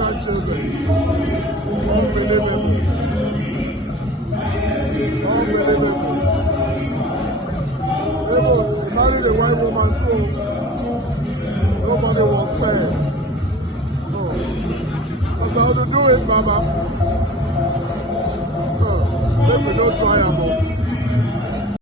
grandchildren. Unbelievable. Unbelievable. He married a white woman too. Nobody was spared. Oh. That's how to do it, Mama. Oh. Let me don't try them.